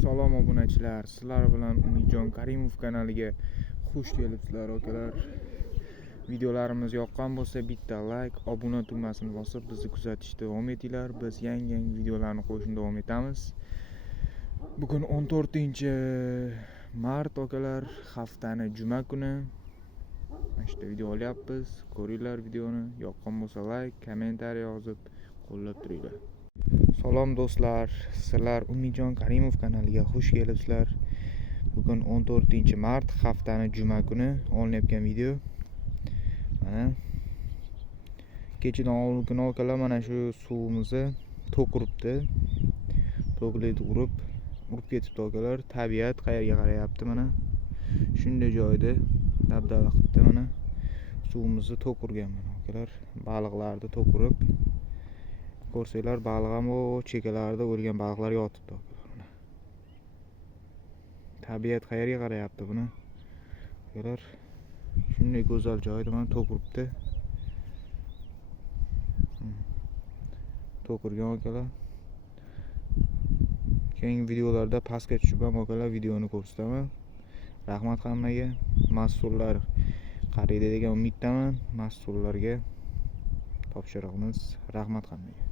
Salom obunachilar, sizlar bilan Umidjon Karimov kanaliga xush kelibsizlar akalar. Videolarimiz yoqqan bo'lsa bitta like, obuna tugmasini bosib bizni kuzatishda davom etinglar. Biz yangi videolarni qo'yishda davom etamiz. Bugun 14-mart akalar, haftani juma kuni. Mana shu video olyapmiz. Ko'ringlar videoni. Yoqqan bo'lsa like, kommentariy yozib qo'llab turinglar. Salom do'stlar, sizlar Umidjon Karimov kanaliga xush kelibsizlar. Bugun 14-mart, haftani juma kuni olinayotgan video. Mana kechadan oldin akalar mana shu suvimizni to'kiribdi. To'kilib urib ketibdi akalar. Tabiat qayerga qarayapti mana. Shunday joyda dabdala qilibdi mana. Suvimizni to'kirgan mana akalar. Baliqlarni to'kirib ko'rsanglar, baliq ham chekalarida o'lgan baliqlar yotibdi. Tabiat qayerga qarayapti buni? Akalar, shunday go'zal joyda mana to'kiribdi. To'kirgan akalar. Keyingi videolarda pastga tushib ham akalar videoni ko'rsataman. Rahmat hammaga. Mas'ullar qaraydi degan umiddaman. Mas'ullarga topshiriqmiz. Rahmat hammaga.